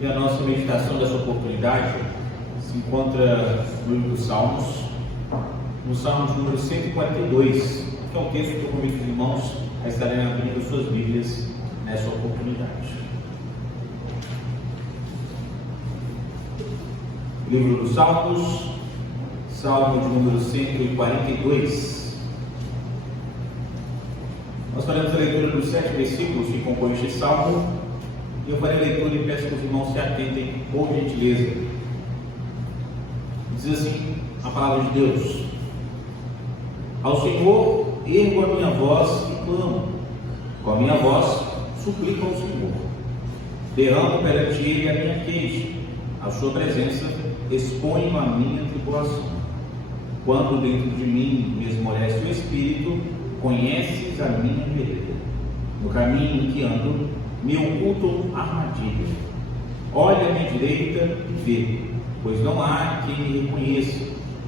E a nossa meditação dessa oportunidade se encontra no livro dos Salmos, no Salmo de número 142, que é um texto que eu convido os irmãos a estarem abrindo suas Bíblias nessa oportunidade. Livro dos Salmos, Salmo de número 142. Nós faremos a leitura dos 7 versículos que compõem este salmo. E eu farei a leitura e peço que os irmãos se atentem por gentileza. Diz assim a palavra de Deus: Ao Senhor ergo a minha voz e clamo, com a minha voz suplico ao Senhor. Derramo perante Ele a minha queixa, à sua presença exponho a minha tribulação. Quando dentro de mim me esmorece o espírito, conheces a minha vereda. No caminho em que ando, me ocultam armadilha. Olha à minha direita e vê, pois não há quem me reconheça,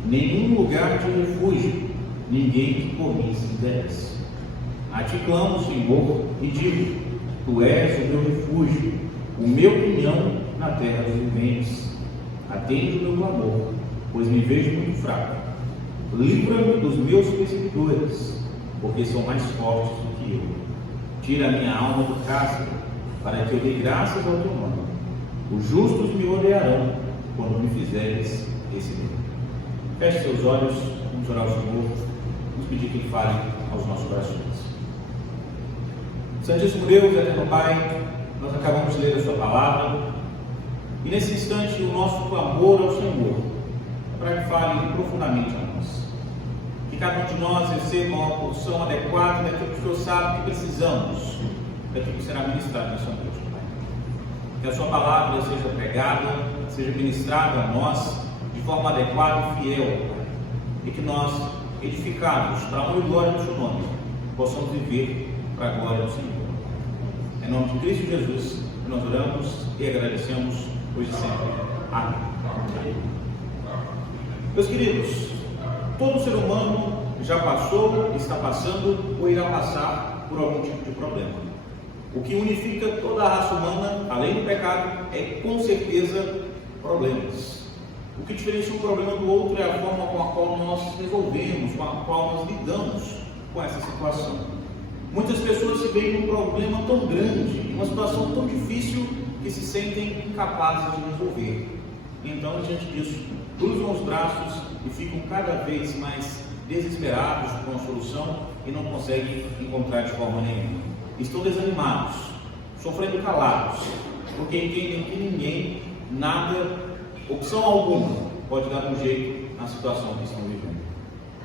nenhum lugar de refúgio, ninguém que por mim se interesse. A ti clamo, Senhor, e digo: Tu és o meu refúgio, o meu pinhão na terra dos viventes. Atende o meu clamor, pois me vejo muito fraco. Livra-me dos meus perseguidores, porque são mais fortes do que eu. Tira a minha alma do cárcere, para que eu dê graças ao teu nome. Os justos me odiarão quando me fizeres esse bem. Feche seus olhos, vamos orar ao Senhor, vamos pedir que Ele fale aos nossos corações. Santíssimo Deus, eterno Pai, nós acabamos de ler a Sua palavra, e nesse instante o nosso clamor ao Senhor é para que fale profundamente a nós. Que cada um de nós receba uma porção adequada daquilo que o Senhor sabe que precisamos, daquilo que será ministrado nessa noite, Pai. Que a Sua palavra seja pregada, seja ministrada a nós de forma adequada e fiel, Pai. E que nós, edificados para a honra e glória do Seu nome, possamos viver para a glória do Senhor. Em nome de Cristo Jesus, que nós oramos e agradecemos hoje e sempre. Amém. Meus queridos, todo ser humano já passou, está passando ou irá passar por algum tipo de problema. O que unifica toda a raça humana, além do pecado, é com certeza problemas. O que diferencia um problema do outro é a forma com a qual nós resolvemos, com a qual nós lidamos com essa situação. Muitas pessoas se veem num problema tão grande, em uma situação tão difícil, que se sentem incapazes de resolver. Então, diante disso, cruzam os braços e ficam cada vez mais desesperados com a solução e não conseguem encontrar de forma nenhuma. Estão desanimados, sofrendo calados, porque entendem que ninguém, nada, opção alguma, pode dar um jeito na situação que estão vivendo.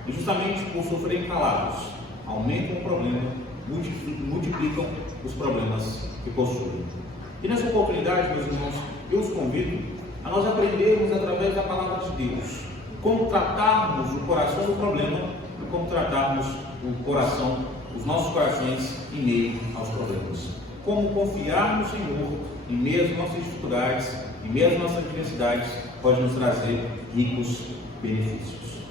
E justamente por sofrerem calados, aumentam o problema, multiplicam os problemas que possuem. E nessa oportunidade, meus irmãos, eu os convido a nós aprendermos através da palavra de Deus como tratarmos o coração do problema e como tratarmos o coração, os nossos corações em meio aos problemas. Como confiar no Senhor em meio às nossas dificuldades, em meio às nossas adversidades, pode nos trazer ricos benefícios.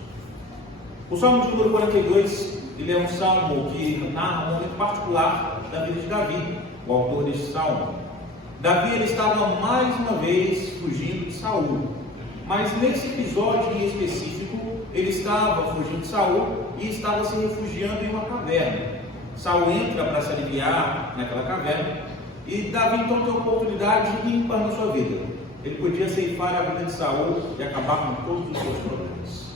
O Salmo de número 42, ele é um salmo que narra um momento particular da vida de Davi, o autor deste salmo. Davi ele estava mais uma vez fugindo de Saul, mas nesse episódio em específico, ele estava fugindo de Saul e estava se refugiando em uma caverna. Saul entra para se aliviar naquela caverna e Davi então tem a oportunidade ímpar na sua vida. Ele podia ceifar a vida de Saul e acabar com todos os seus problemas.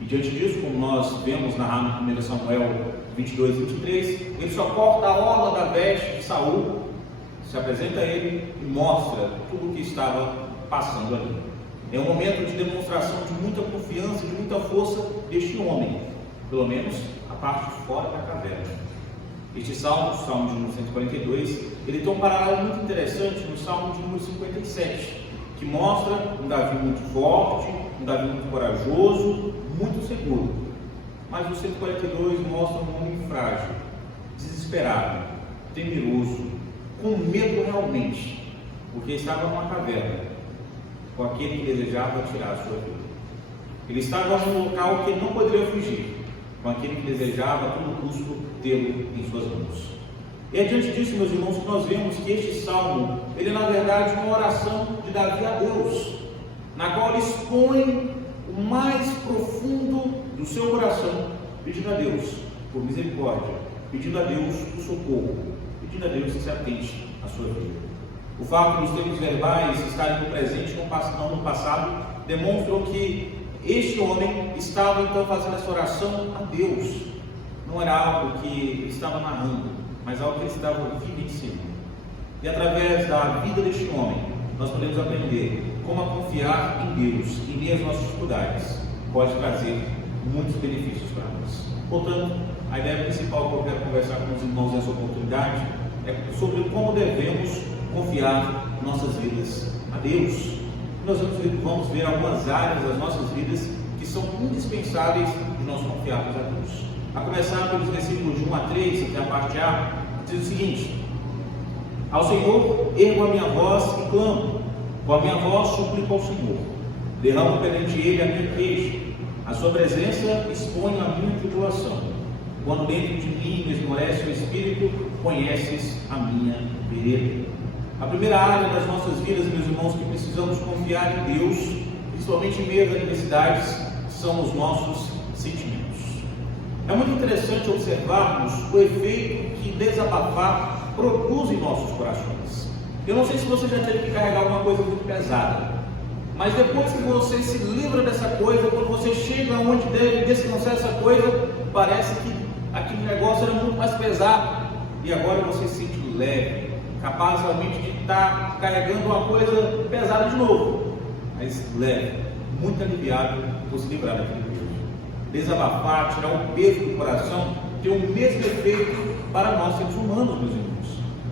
E diante disso, como nós vemos narrado no 1 Samuel 22 e 23, ele só corta a orla da veste de Saul, se apresenta a ele e mostra tudo o que estava passando ali. É um momento de demonstração de muita confiança, de muita força deste homem, pelo menos a parte de fora da caverna. Este salmo, o salmo de número 142, ele tem um paralelo muito interessante no salmo de número 57, que mostra um Davi muito forte, um Davi muito corajoso, muito seguro. Mas o 142 mostra um homem frágil, desesperado, temeroso, com medo realmente, porque estava numa caverna, com aquele que desejava tirar a sua vida. Ele estava num local que ele não poderia fugir, com aquele que desejava a todo custo tê-lo em suas mãos. E é diante disso, meus irmãos, que nós vemos que este salmo, ele é na verdade uma oração de Davi a Deus, na qual ele expõe o mais profundo do seu coração, pedindo a Deus por misericórdia, pedindo a Deus por socorro, pedindo a Deus que se atente à sua vida. O fato dos termos verbais estarem no presente, não no passado, demonstram que este homem estava então fazendo essa oração a Deus. Não era algo que ele estava narrando, mas algo que ele estava vivenciando. E através da vida deste homem, nós podemos aprender como a confiar em Deus, em meio às nossas dificuldades, pode trazer muitos benefícios para nós. Portanto, a ideia principal que eu quero conversar com os irmãos nessa oportunidade é sobre como devemos confiar nossas vidas a Deus. Nós vamos ver algumas áreas das nossas vidas que são indispensáveis de nós confiarmos a Deus. A começar pelos versículos de 1 a 3, até a parte A, diz o seguinte: ao Senhor ergo a minha voz e clamo, com a minha voz suplico ao Senhor, derramo perante Ele a minha queixa, a sua presença exponho a minha tribulação. Quando dentro de mim me esmorece o espírito, conheces a minha vereda. A primeira área das nossas vidas, meus irmãos, que precisamos confiar em Deus, principalmente em meio às adversidades, são os nossos sentimentos. É muito interessante observarmos o efeito que desabafar produz em nossos corações. Eu não sei se você já teve que carregar alguma coisa muito pesada, mas depois que você se livra dessa coisa, quando você chega onde deve descansar essa coisa, parece que aquele negócio era muito mais pesado, e agora você se sente leve, capaz realmente de estar carregando uma coisa pesada de novo, mas leve, muito aliviado por se livrar daquele peso. Desabafar, tirar o peso do coração, tem o mesmo efeito para nós seres humanos, meus irmãos.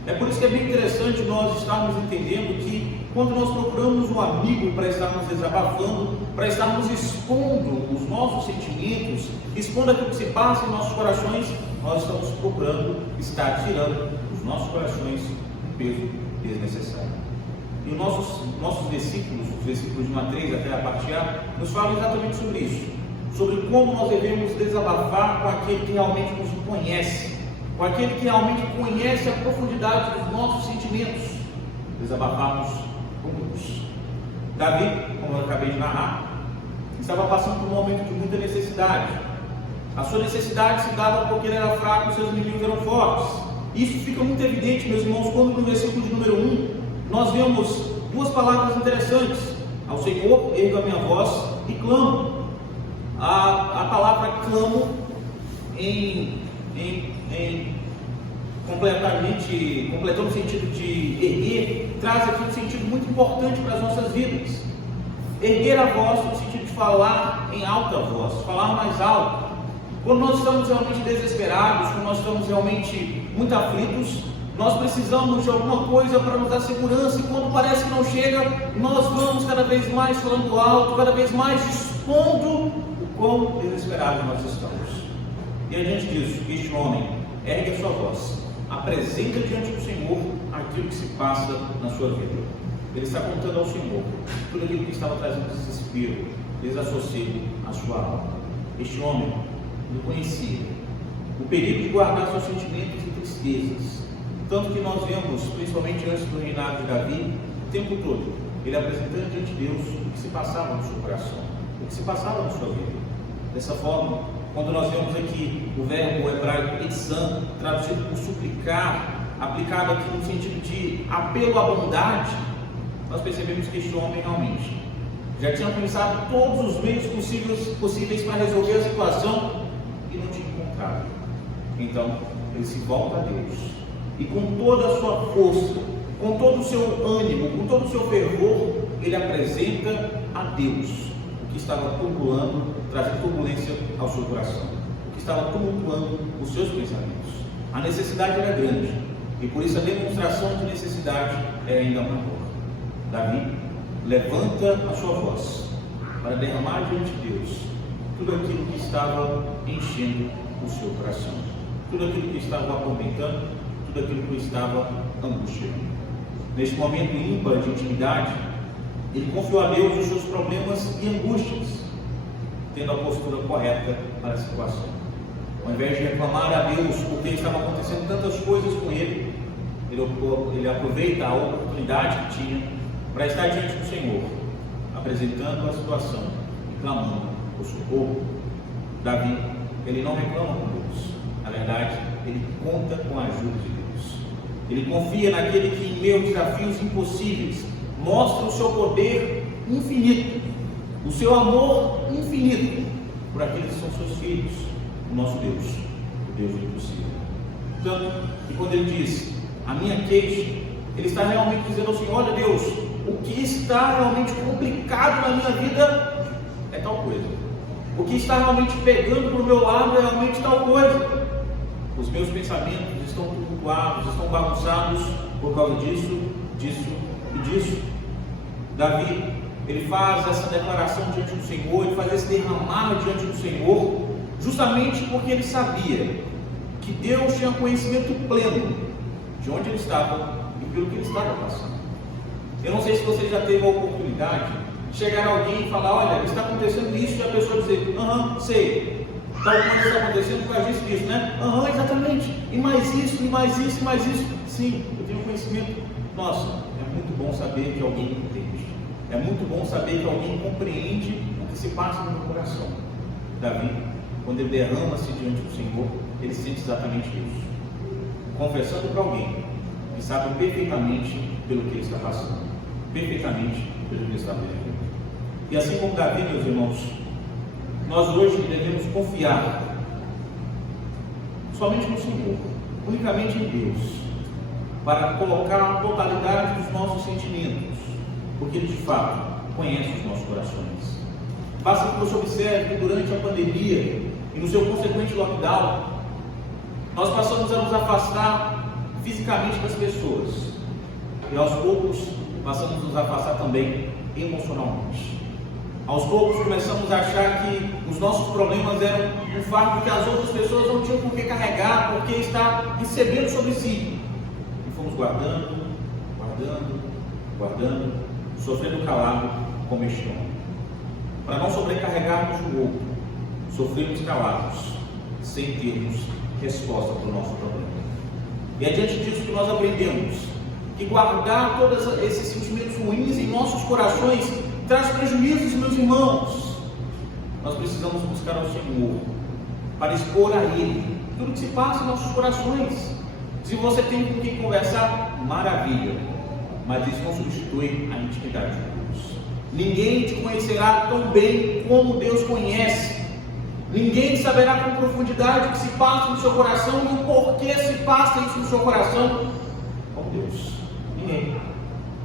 É por isso que é bem interessante nós estarmos entendendo que quando nós procuramos um amigo para estarmos desabafando, para estarmos expondo os nossos sentimentos, expondo aquilo que se passa em nossos corações, nós estamos procurando estar tirando dos nossos corações um peso desnecessário. E os nossos versículos, os versículos de 1 a 3 até a parte A, nos falam exatamente sobre isso, sobre como nós devemos desabafar com aquele que realmente nos conhece, com aquele que realmente conhece a profundidade dos nossos sentimentos. Desabafarmos com Deus. Davi, como eu acabei de narrar, estava passando por um momento de muita necessidade. A sua necessidade se dava porque ele era fraco e seus inimigos eram fortes. Isso fica muito evidente, meus irmãos, quando no versículo de número 1 nós vemos duas palavras interessantes: ao Senhor ergo a minha voz e clamo. A palavra clamo completando o sentido de erguer, traz aqui um sentido muito importante para as nossas vidas. Erguer a voz no sentido de falar em alta voz, falar mais alto. Quando nós estamos realmente desesperados, quando nós estamos realmente muito aflitos, nós precisamos de alguma coisa para nos dar segurança, e quando parece que não chega, nós vamos cada vez mais falando alto, cada vez mais expondo o quão desesperados nós estamos. E a gente diz que este homem ergue a sua voz, apresenta diante do Senhor aquilo que se passa na sua vida. Ele está contando ao Senhor tudo aquilo que estava trazendo desespero, desassossego à sua alma. Este homem não conhecia o perigo de guardar seus sentimentos e tristezas, tanto que nós vemos, principalmente antes do reinado de Davi, o tempo todo, ele apresentando diante de Deus o que se passava no seu coração, o que se passava na sua vida. Dessa forma, quando nós vemos aqui o verbo hebraico etzan, traduzido por suplicar, aplicado aqui no sentido de apelo à bondade, nós percebemos que este homem realmente já tinha pensado todos os meios possíveis para resolver a situação e não tinha encontrado. Então, ele se volta a Deus e com toda a sua força, com todo o seu ânimo, com todo o seu fervor, ele apresenta a Deus o que estava turbulando, trazendo turbulência ao seu coração, o que estava tumultuando os seus pensamentos. A necessidade era grande e por isso a demonstração de necessidade é ainda maior. Davi levanta a sua voz para derramar diante de Deus tudo aquilo que estava enchendo o seu coração, tudo aquilo que estava atormentando, tudo aquilo que estava angustiando. Neste momento ímpar de intimidade, ele confiou a Deus os seus problemas e angústias, tendo a postura correta para a situação. Ao invés de reclamar a Deus porque estavam acontecendo tantas coisas com ele, ele aproveita a oportunidade que tinha para estar diante do Senhor, apresentando a situação e clamando por socorro. Davi, ele não reclama com Deus. Na verdade, ele conta com a ajuda de Deus. Ele confia naquele que, em meio a desafios impossíveis, mostra o seu poder infinito, o seu amor infinito por aqueles que são seus filhos, o nosso Deus, o Deus do impossível. Tanto que quando ele diz, a minha queixa, ele está realmente dizendo ao Senhor, olha Deus, o que está realmente complicado na minha vida é tal coisa. O que está realmente pegando para o meu lado é realmente tal coisa. Os meus pensamentos estão tumultuados, estão bagunçados por causa disso, disso e disso. Davi, ele faz essa declaração diante do Senhor, ele faz esse derramar diante do Senhor, justamente porque ele sabia que Deus tinha conhecimento pleno de onde ele estava e pelo que ele estava passando. Eu não sei se você já teve a oportunidade de chegar a alguém e falar, olha, está acontecendo isso, e a pessoa dizer, sei, tal coisa está acontecendo por causa disso, né? Exatamente, e mais isso, e mais isso, e mais isso. Sim, eu tenho conhecimento. Nossa, é muito bom saber que alguém entende. É muito bom saber que alguém compreende o que se passa no meu coração. Davi, quando ele derrama-se diante do Senhor, ele sente exatamente isso. Confessando para alguém que sabe perfeitamente pelo que ele está passando, perfeitamente pelo que ele está vivendo. E assim como Davi, meus irmãos, nós hoje devemos confiar somente no Senhor, unicamente em Deus, para colocar a totalidade dos nossos sentimentos, porque Ele de fato conhece os nossos corações. Basta que você observe que durante a pandemia e no seu consequente lockdown, nós passamos a nos afastar fisicamente das pessoas e aos poucos passamos a nos afastar também emocionalmente. Aos poucos começamos a achar que os nossos problemas eram um fardo que as outras pessoas não tinham por que carregar, porque está recebendo sobre si. E fomos guardando, sofrendo calado como este homem. Para não sobrecarregarmos o outro, sofremos calados, sem termos resposta para o nosso problema. E é diante disso que nós aprendemos que guardar todos esses sentimentos ruins em nossos corações traz prejuízos, meus irmãos. Nós precisamos buscar ao Senhor para expor a Ele tudo que se passa em nossos corações. Se você tem com quem conversar, maravilha, mas isso não substitui a intimidade de Deus. Ninguém te conhecerá tão bem como Deus conhece. Ninguém saberá com profundidade o que se passa no seu coração e o porquê se passa isso no seu coração como Deus. Ninguém.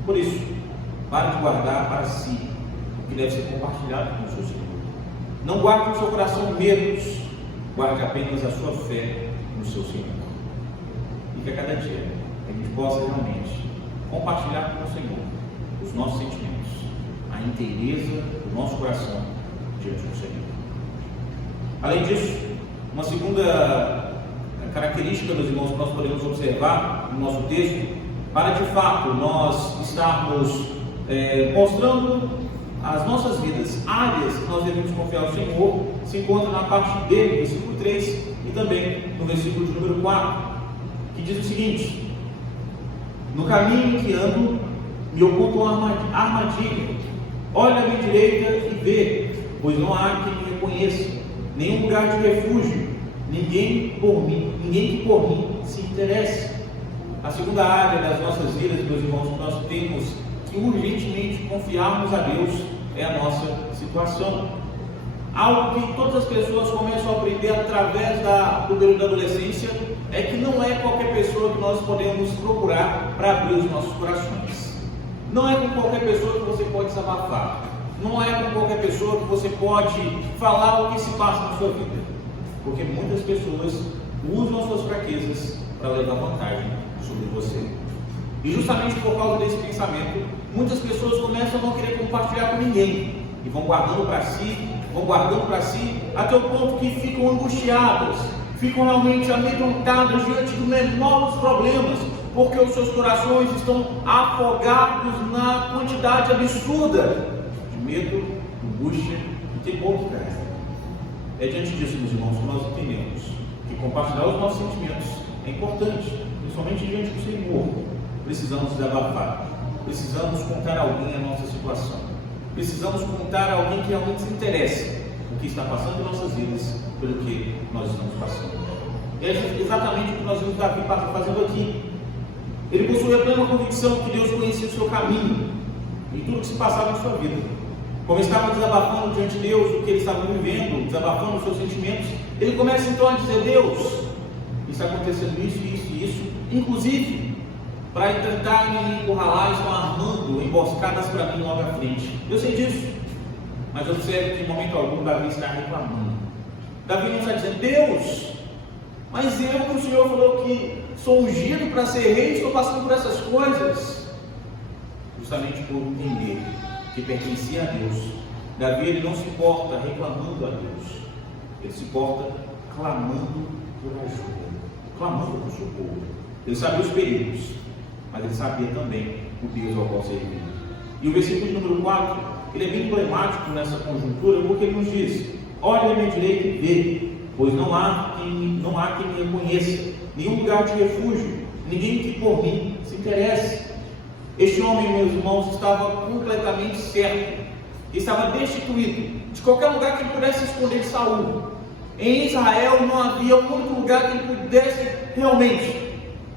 Por isso, pare de guardar para si o que deve ser compartilhado com o seu Senhor. Não guarde no seu coração medos, guarde apenas a sua fé no seu Senhor. E que a cada dia a gente possa realmente compartilhar com o Senhor os nossos sentimentos, a inteireza do nosso coração diante do Senhor. Além disso, uma segunda característica, meus irmãos, que nós podemos observar no nosso texto, para de fato nós estarmos mostrando as nossas vidas, áreas que nós devemos confiar ao Senhor, se encontra na parte D, no versículo 3, e também no versículo de número 4, que diz o seguinte: no caminho em que ando, me oculta uma armadilha, olha à minha direita e vê, pois não há quem me reconheça, nenhum lugar de refúgio, ninguém que por mim se interesse. A segunda área das nossas vidas, meus irmãos, que nós temos que urgentemente confiarmos a Deus é a nossa situação. Algo que todas as pessoas começam a aprender através do período da adolescência é que não é qualquer pessoa que nós podemos procurar para abrir os nossos corações. Não é com qualquer pessoa que você pode desabafar. Não é com qualquer pessoa que você pode falar o que se passa na sua vida. Porque muitas pessoas usam as suas fraquezas para levar vantagem sobre você. E justamente por causa desse pensamento, muitas pessoas começam a não querer compartilhar com ninguém. E vão guardando para si, até o ponto que ficam angustiadas, ficam realmente amedrontadas diante do menor dos problemas, porque os seus corações estão afogados na quantidade absurda de medo, angústia e temor que traz. É diante disso, meus irmãos, que nós entendemos que compartilhar os nossos sentimentos é importante, principalmente diante do Senhor. Precisamos desabafar, precisamos contar a alguém a nossa situação, precisamos contar a alguém que realmente se interesse o que está passando em nossas vidas, pelo que nós estamos passando. É exatamente o que nós vimos Davi fazendo aqui. Ele possuía a plena convicção que Deus conhecia o seu caminho e tudo que se passava na sua vida. Como estava desabafando diante de Deus o que ele estava vivendo, desabafando os seus sentimentos, ele começa então a dizer: Deus, está acontecendo isso, isso e isso, inclusive para tentar me encurralar, estão armando emboscadas para mim logo à frente. Eu sei disso, mas observe que em momento algum Davi está reclamando. Davi não está dizendo: Deus, mas eu que o Senhor falou que sou ungido para ser rei, estou passando por essas coisas. Justamente por entender que pertencia a Deus, Davi ele não se porta reclamando a Deus, ele se porta clamando por ajuda, clamando por socorro. Ele sabia os perigos, mas ele sabia também o Deus ao qual servir. E o versículo número 4, ele é bem emblemático nessa conjuntura, porque ele nos diz: olhe à minha direita e vê, pois não há quem me reconheça, nenhum lugar de refúgio, ninguém que por mim se interesse. Este homem, meus irmãos, estava completamente certo, estava destituído de qualquer lugar que ele pudesse esconder de Saul. Em Israel não havia um único lugar que ele pudesse realmente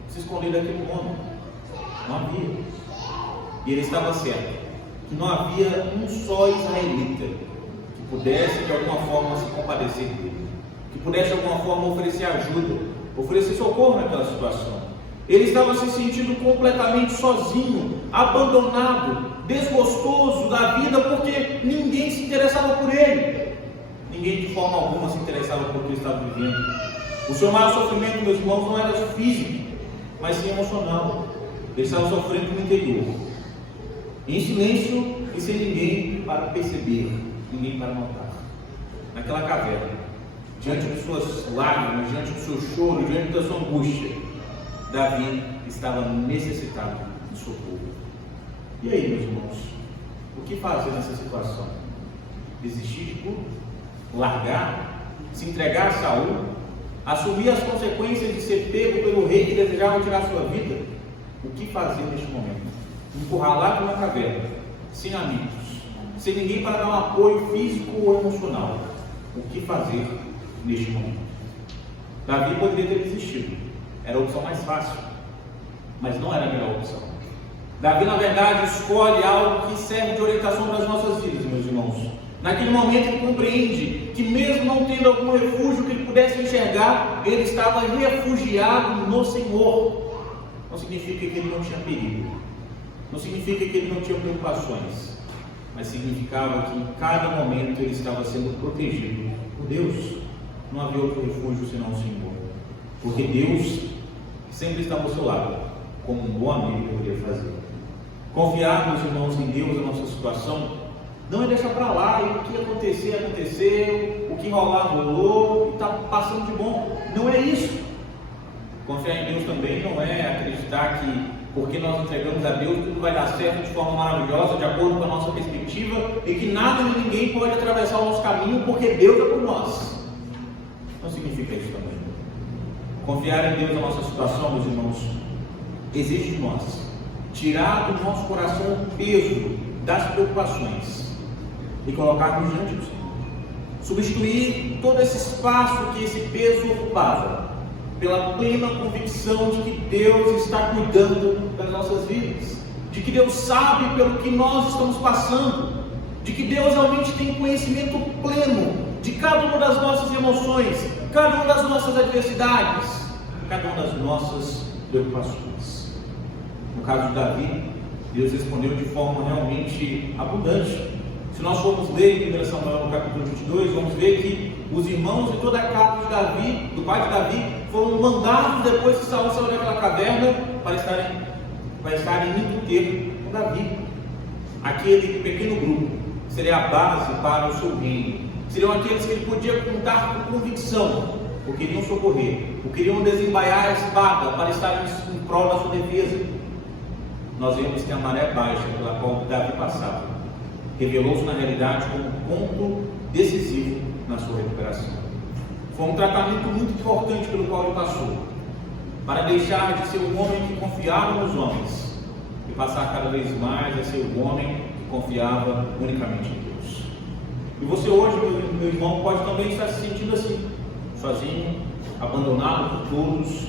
se esconder daquele homem. Não havia. E ele estava certo que não havia um só israelita que pudesse de alguma forma se compadecer dele, que pudesse de alguma forma oferecer ajuda, oferecer socorro naquela situação. Ele estava se sentindo completamente sozinho, abandonado, desgostoso da vida, porque ninguém se interessava por ele. Ninguém de forma alguma se interessava por o que ele estava vivendo. O seu maior sofrimento, meus irmãos, não era físico, mas sim emocional. Ele estava sofrendo no interior, em silêncio e sem ninguém para perceber, ninguém para notar. Naquela caverna, diante de suas lágrimas, diante do seu choro, diante da sua angústia, Davi estava necessitado de socorro. E aí, meus irmãos, o que fazer nessa situação? Desistir de tudo? Largar? Se entregar a Saul? Assumir as consequências de ser pego pelo rei que desejava tirar sua vida? O que fazer neste momento? Encurralado na caverna, sem amigos, sem ninguém para dar um apoio físico ou emocional. O que fazer neste momento? Davi poderia ter desistido. Era a opção mais fácil, mas não era a melhor opção. Davi, na verdade, escolhe algo que serve de orientação para as nossas vidas, meus irmãos. Naquele momento ele compreende que mesmo não tendo algum refúgio que ele pudesse enxergar, ele estava refugiado no Senhor. Não significa que ele não tinha perigo, não significa que ele não tinha preocupações, mas significava que em cada momento ele estava sendo protegido por Deus. Não havia outro refúgio senão o Senhor, porque Deus sempre está ao seu lado, como um bom amigo poderia fazer. Confiar, meus irmãos, em Deus, na nossa situação, não é deixar para lá, e o que acontecer, aconteceu, o que rolar, rolou, e está passando de bom. Não é isso. Confiar em Deus também não é acreditar que, porque nós entregamos a Deus, tudo vai dar certo de forma maravilhosa, de acordo com a nossa perspectiva, e que nada nem ninguém pode atravessar o nosso caminho, porque Deus é por nós. Não significa isso também. Confiar em Deus na nossa situação, meus irmãos, exige de nós tirar do nosso coração o peso das preocupações e colocarmos diante do Senhor. Substituir todo esse espaço que esse peso ocupava pela plena convicção de que Deus está cuidando das nossas vidas, de que Deus sabe pelo que nós estamos passando, de que Deus realmente tem conhecimento pleno de cada uma das nossas emoções, cada uma das nossas adversidades, cada uma das nossas preocupações. No caso de Davi, Deus respondeu de forma realmente abundante. Se nós formos ler em 1 Samuel no capítulo 22, vamos ver que os irmãos de toda a casa de Davi, do pai de Davi, foram mandados depois que Saul saiu daquela caverna para estarem indo ter com Davi. Aquele pequeno grupo seria a base para o seu reino. Seriam aqueles que ele podia contar com convicção, o queriam socorrer, o queriam desembaiar a espada para estar em prol da sua defesa. Nós vemos que a maré baixa pela qual Davi passava revelou-se na realidade como um ponto decisivo na sua recuperação. Foi um tratamento muito importante pelo qual ele passou, para deixar de ser um homem que confiava nos homens e passar cada vez mais a ser um homem que confiava unicamente em Deus. E você hoje, meu irmão, pode também estar se sentindo assim, sozinho, abandonado por todos,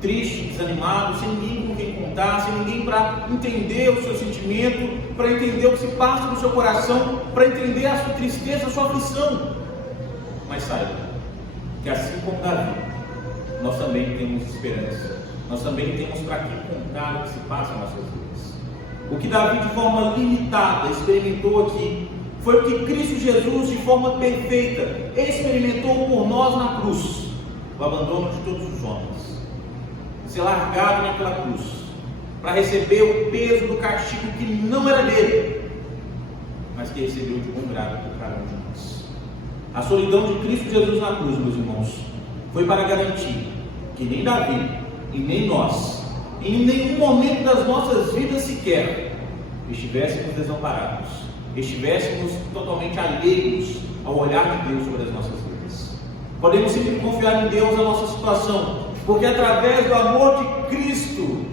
triste, desanimado, sem ninguém com quem contar, sem ninguém para entender o seu sentimento, para entender o que se passa no seu coração, para entender a sua tristeza, a sua aflição. Mas saiba que assim como Davi, nós também temos esperança, nós também temos para quem contar o que se passa nas nossas vidas. O que Davi de forma limitada experimentou aqui foi o que Cristo Jesus de forma perfeita experimentou por nós na cruz: o abandono de todos os homens, ser largado naquela cruz para receber o peso do castigo que não era dele, mas que recebeu de bom grado por cada um de nós. A solidão de Cristo Jesus na cruz, meus irmãos, foi para garantir que nem Davi e nem nós, em nenhum momento das nossas vidas sequer, estivéssemos desamparados, estivéssemos totalmente alheios ao olhar de Deus sobre as nossas vidas. Podemos sempre confiar em Deus na nossa situação, porque através do amor de Cristo,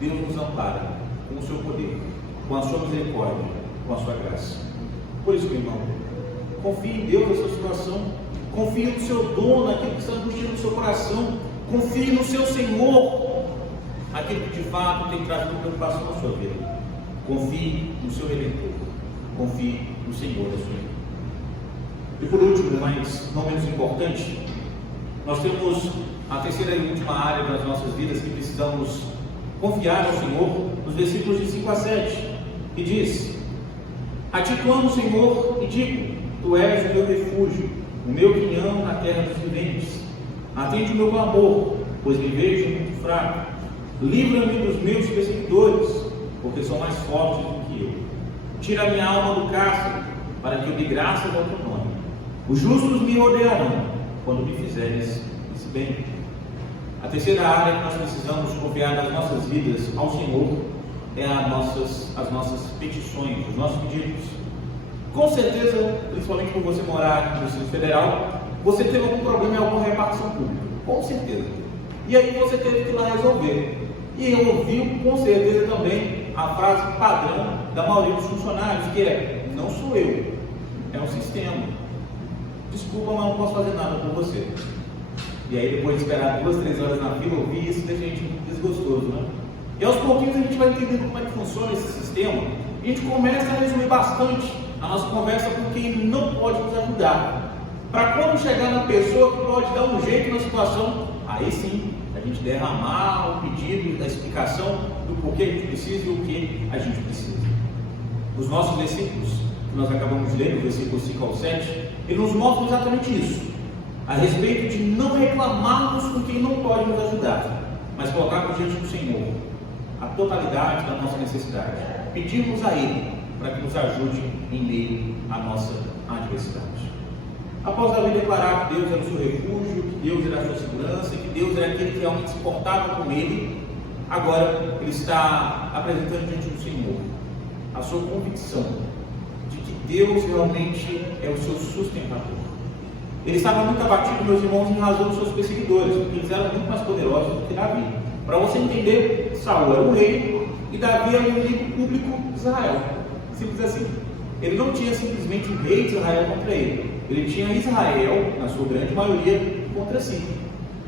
Deus nos ampara com o seu poder, com a sua misericórdia, com a sua graça. Por isso, meu irmão, confie em Deus na sua situação, confie no seu dom, naquilo que está angustiando no seu coração, confie no seu Senhor, aquilo que de fato tem trazido preocupação na sua vida. Confie no seu Redentor, confie no Senhor da sua vida. E por último, mas não menos importante, nós temos a terceira e última área das nossas vidas que precisamos confiar ao Senhor, nos versículos de 5 a 7, que diz: a ti clamo, Senhor, e digo: tu és o meu refúgio, o meu quinhão na terra dos viventes. Atende o meu clamor, pois me vejo muito fraco. Livra-me dos meus perseguidores, porque são mais fortes do que eu. Tira a minha alma do cárcere, para que eu dê graças ao teu nome. Os justos me rodearão, quando me fizeres esse bem. A terceira área que nós precisamos confiar nas nossas vidas ao Senhor é as nossas petições, os nossos pedidos. Com certeza, principalmente por você morar no Distrito Federal, você teve algum problema em alguma repartição pública, com certeza. E aí você teve que ir lá resolver. E ouviu com certeza também a frase padrão da maioria dos funcionários, que é: não sou eu, é um sistema. Desculpa, mas não posso fazer nada por você. E aí depois de esperar 2, 3 horas na fila, ouvir isso deixa a gente muito desgostoso, né? E aos pouquinhos a gente vai entendendo como é que funciona esse sistema, e a gente começa a resumir bastante a nossa conversa com quem não pode nos ajudar, para quando chegar na pessoa que pode dar um jeito na situação, aí sim a gente derramar o pedido, a explicação do porquê a gente precisa e o que a gente precisa. Os nossos versículos, que nós acabamos de ler, no versículo 5 ao 7, ele nos mostra exatamente isso, a respeito de não reclamarmos com quem não pode nos ajudar, mas colocarmos diante do Senhor a totalidade da nossa necessidade, pedirmos a Ele para que nos ajude em meio à nossa adversidade. Após Davi declarar que Deus era o seu refúgio, que Deus era a sua segurança, que Deus era aquele que realmente se portava com ele, agora ele está apresentando diante do Senhor a sua convicção de que Deus realmente é o seu sustentador. Ele estava muito abatido, meus irmãos, em razão dos seus perseguidores, porque eles eram muito mais poderosos do que Davi. Para você entender, Saul era o rei e Davi era o inimigo público de Israel. Simples assim. Ele não tinha simplesmente o rei de Israel contra ele. Ele tinha Israel, na sua grande maioria, contra si.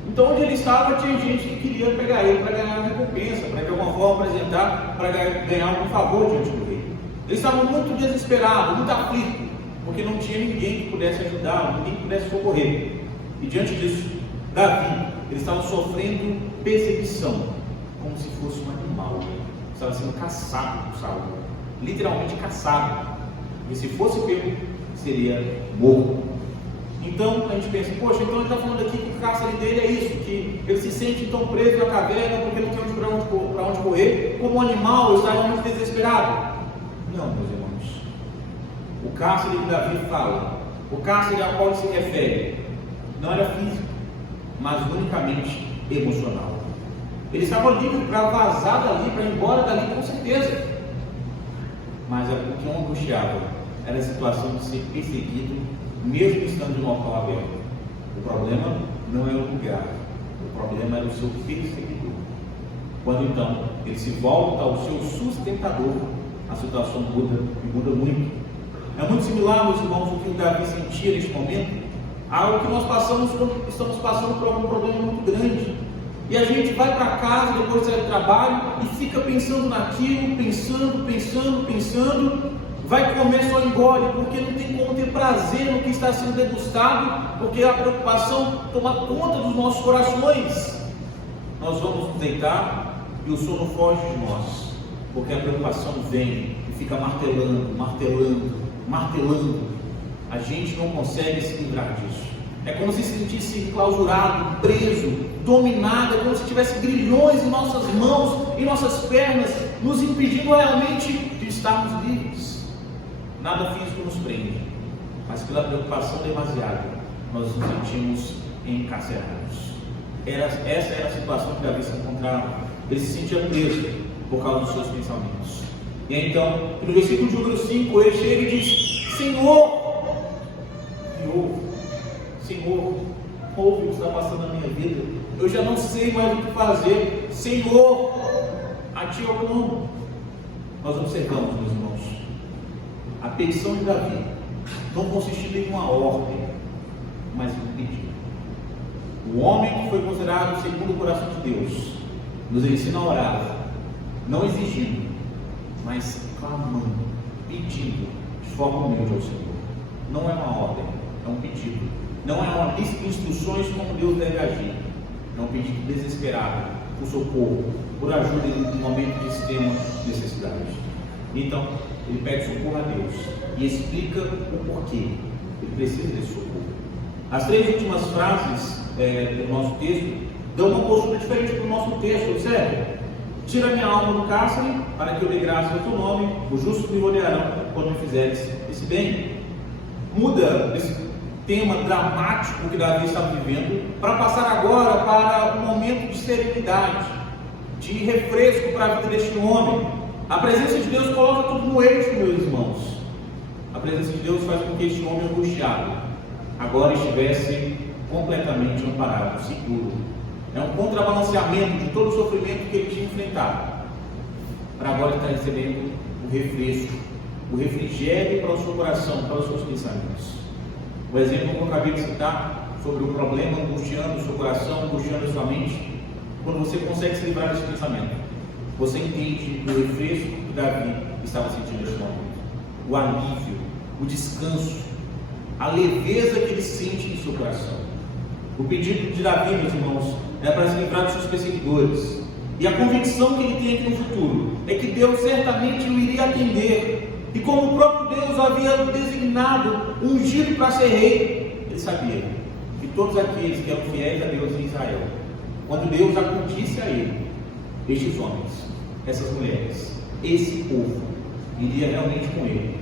Então, onde ele estava, tinha gente que queria pegar ele para ganhar uma recompensa, para de alguma forma apresentar, para ganhar algum favor diante do rei. Ele estava muito desesperado, muito aflito, porque não tinha ninguém que pudesse ajudá-lo, ninguém que pudesse socorrer. E diante disso, Davi, ele estava sofrendo perseguição, como se fosse um animal. Estava sendo caçado por Saul, literalmente caçado. E se fosse pego, seria morto. Então a gente pensa: poxa, então ele está falando aqui que o cárcere dele é isso, que ele se sente então preso na caverna porque não tem para onde correr, como um animal, está realmente desesperado. Não, meus irmãos. O cárcere que Davi fala, o cárcere ao qual ele se refere, não era físico, mas unicamente emocional. Ele estava livre para vazar dali, para ir embora dali, com certeza. Mas o que o angustiava era a situação de ser perseguido, mesmo estando de local aberto. O problema não é o lugar, o problema era o seu perseguidor. Quando então ele se volta ao seu sustentador, a situação muda e muda muito. É muito similar, meus irmãos, o que o Davi sentia neste momento, ao que nós passamos quando estamos passando por algum problema muito grande. E a gente vai para casa depois de sair do trabalho e fica pensando naquilo, pensando, vai comer só engole, porque não tem como ter prazer no que está sendo degustado, porque a preocupação toma conta dos nossos corações. Nós vamos nos deitar e o sono foge de nós, porque a preocupação vem e fica martelando. A gente não consegue se livrar disso. É como se se sentisse enclausurado, preso, dominado, é como se tivesse grilhões em nossas mãos, em nossas pernas, nos impedindo realmente de estarmos livres. Nada físico nos prende, mas pela preocupação demasiada, nós nos sentimos encarcerados. Essa era a situação que Davi se encontrava. Ele se sentia preso por causa dos seus pensamentos. E aí, então, no versículo de número 5, ele chega e diz: Senhor, ouve o que está passando na minha vida. Eu já não sei mais o que fazer. Senhor, a Ti eu clamo. Nós observamos, meus irmãos, a petição de Davi não consistia em uma ordem, mas em um pedido. O homem que foi considerado segundo o coração de Deus nos ensina a orar, não exigindo, mas clamando, pedindo de forma humilde ao Senhor. Não é uma ordem, é um pedido. Não é uma lista de instruções como Deus deve agir. É um pedido desesperado por socorro, por ajuda em um momento de extrema necessidade. Então, ele pede socorro a Deus e explica o porquê ele precisa desse socorro. As 3 últimas frases do nosso texto dão uma postura diferente do nosso texto. Observe: tira minha alma do cárcere, para que eu dê graça ao teu nome, os justos me rodearão quando me fizeres esse bem. Muda esse tema dramático que Davi estava vivendo, para passar agora para um momento de serenidade, de refresco para a vida deste homem. A presença de Deus coloca tudo no eixo, meus irmãos. A presença de Deus faz com que este homem angustiado agora estivesse completamente amparado, seguro. É um contrabalanceamento de todo o sofrimento que ele tinha enfrentado, para agora estar recebendo o refresco, o refrigério para o seu coração, para os seus pensamentos. O exemplo que eu acabei de citar sobre o problema angustiando o seu coração, angustiando a sua mente, quando você consegue se livrar desse pensamento, você entende o refresco que Davi estava sentindo nesse momento, o alívio, o descanso, a leveza que ele sente no seu coração. O pedido de Davi, meus irmãos, é para se livrar dos seus perseguidores, e a convicção que ele tem aqui no futuro é que Deus certamente o iria atender. E como o próprio Deus havia designado, ungido para ser rei, ele sabia que todos aqueles que eram fiéis a Deus em Israel, quando Deus acudisse a ele, estes homens, essas mulheres, esse povo, iria realmente com ele,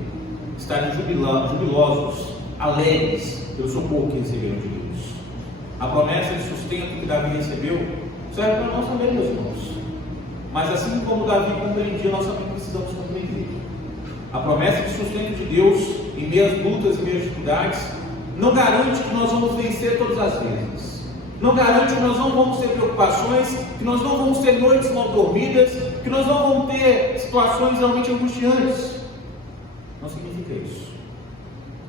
estarem jubilosos, alegres pelo socorro que receberam de Deus. A promessa de sustento que Davi recebeu serve para nós também, meus irmãos. Mas assim como Davi compreendia, nós também precisamos compreender. A promessa de sustento de Deus em meio às lutas, em meio às dificuldades, não garante que nós vamos vencer todas as vezes. Não garante que nós não vamos ter preocupações, que nós não vamos ter noites mal dormidas, que nós não vamos ter situações realmente angustiantes. Não significa isso.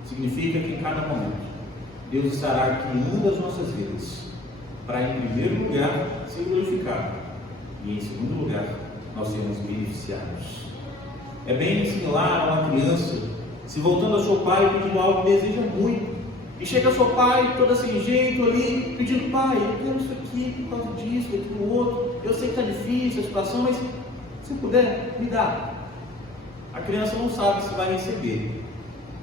Significa que em cada momento Deus estará aqui em uma das nossas vidas, para em primeiro lugar ser glorificado e em segundo lugar nós sermos beneficiados. É bem similar a uma criança se voltando ao seu pai pedindo algo que deseja muito, e chega ao seu pai toda sem jeito ali, pedindo: pai, eu quero isso aqui por causa disso, daquilo outro, eu sei que está difícil a situação, mas se puder, me dá. A criança não sabe se vai receber,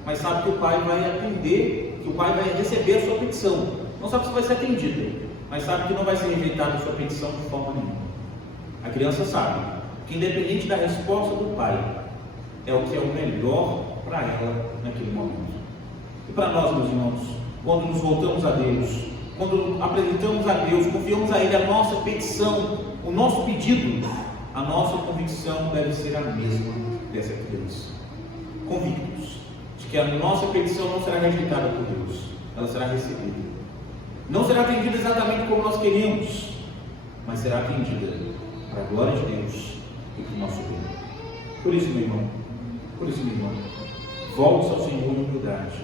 mas sabe que o pai vai atender, que o pai vai receber a sua petição. Não sabe se vai ser atendida, mas sabe que não vai ser rejeitada a sua petição de forma nenhuma. A criança sabe que, independente da resposta do pai, é o que é o melhor para ela naquele momento. E para nós, meus irmãos, quando nos voltamos a Deus, quando apresentamos a Deus, confiamos a Ele a nossa petição, o nosso pedido, a nossa convicção deve ser a mesma dessa criança. Convictos de que a nossa petição não será rejeitada por Deus, ela será recebida. Não será atendida exatamente como nós queremos, mas será atendida para a glória de Deus e para o nosso bem. Por isso, meu irmão, volte ao Senhor em humildade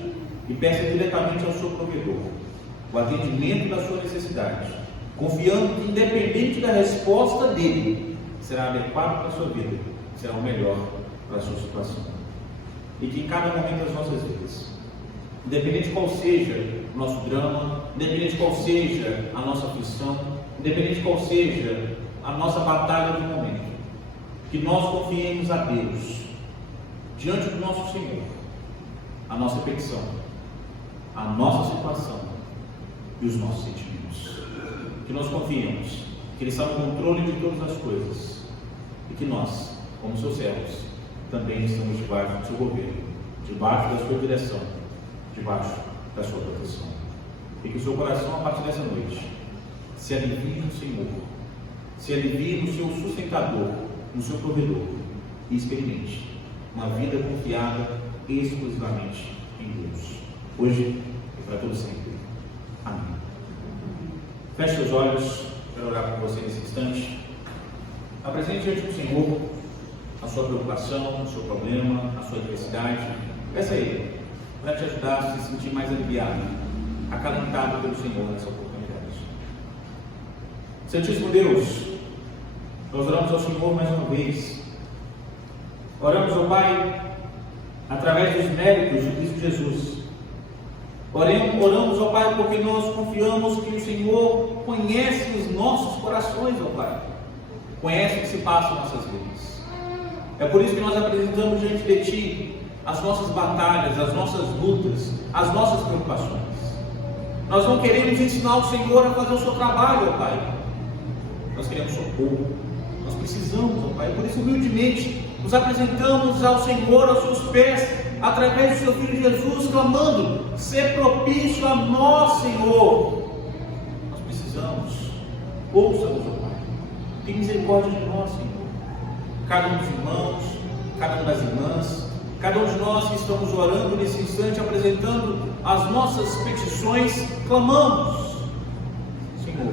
e peça diretamente ao seu provedor o atendimento da sua necessidade, confiando que, independente da resposta dele, será adequado para a sua vida, será o melhor para a sua situação. E que em cada momento das nossas vidas, independente qual seja o nosso drama, independente qual seja a nossa aflição, independente qual seja a nossa batalha do momento, que nós confiemos a Deus, diante do nosso Senhor, a nossa petição, a nossa situação e os nossos sentimentos. Que nós confiemos que Ele está no controle de todas as coisas e que nós, como seus servos, também estamos debaixo do seu governo, debaixo da sua direção, debaixo da sua proteção. E que o seu coração, a partir dessa noite, se alivie no Senhor, se alivie no seu sustentador, no seu provedor, e experimente uma vida confiada exclusivamente em Deus, hoje e para todo sempre. Amém. Feche seus olhos, quero orar por você nesse instante. Apresente diante do Senhor a sua preocupação, o seu problema, a sua adversidade. Peça a Ele para te ajudar a se sentir mais aliviado, acalentado pelo Senhor nessa oportunidade. Santíssimo Deus, nós oramos ao Senhor mais uma vez. Oramos ao Pai através dos méritos de Cristo Jesus. Oramos ao Pai porque nós confiamos que o Senhor conhece os nossos corações, ó Pai. Conhece o que se passa em nossas vidas. É por isso que nós apresentamos diante de Ti as nossas batalhas, as nossas lutas, as nossas preocupações. Nós não queremos ensinar o Senhor a fazer o seu trabalho, ó Pai. Nós queremos socorro. Nós precisamos, ó Pai. Por isso, humildemente, nos apresentamos ao Senhor, aos seus pés, através do seu Filho Jesus, clamando: ser propício a nós, Senhor. Nós precisamos. Ouça-nos, ó Pai. Tem misericórdia de nós, Senhor. Cada um dos irmãos, cada uma das irmãs, cada um de nós que estamos orando nesse instante, apresentando as nossas petições, clamamos: Senhor,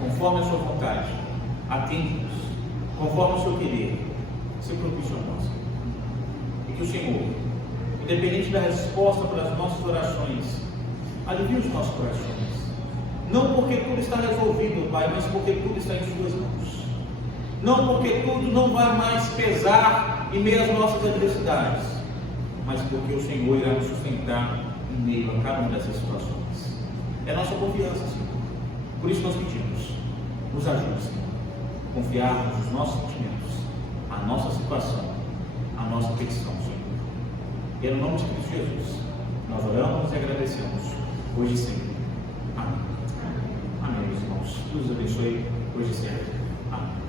conforme a sua vontade, atende-nos, conforme o seu querer, se propício a nós. E que o Senhor, independente da resposta para as nossas orações, alivie os nossos corações. Não porque tudo está resolvido, Pai, mas porque tudo está em suas mãos. Não porque tudo não vai mais pesar em meio às nossas adversidades, mas porque o Senhor irá nos sustentar em meio a cada uma dessas situações. É nossa confiança, Senhor. Por isso nós pedimos, nos ajude, Senhor, a confiarmos nos nossos sentimentos, a nossa situação, a nossa petição, Senhor. E é no nome de Cristo Jesus, nós oramos e agradecemos, hoje e sempre. Amém. Amém, meus irmãos. Deus abençoe, hoje e sempre. Amém.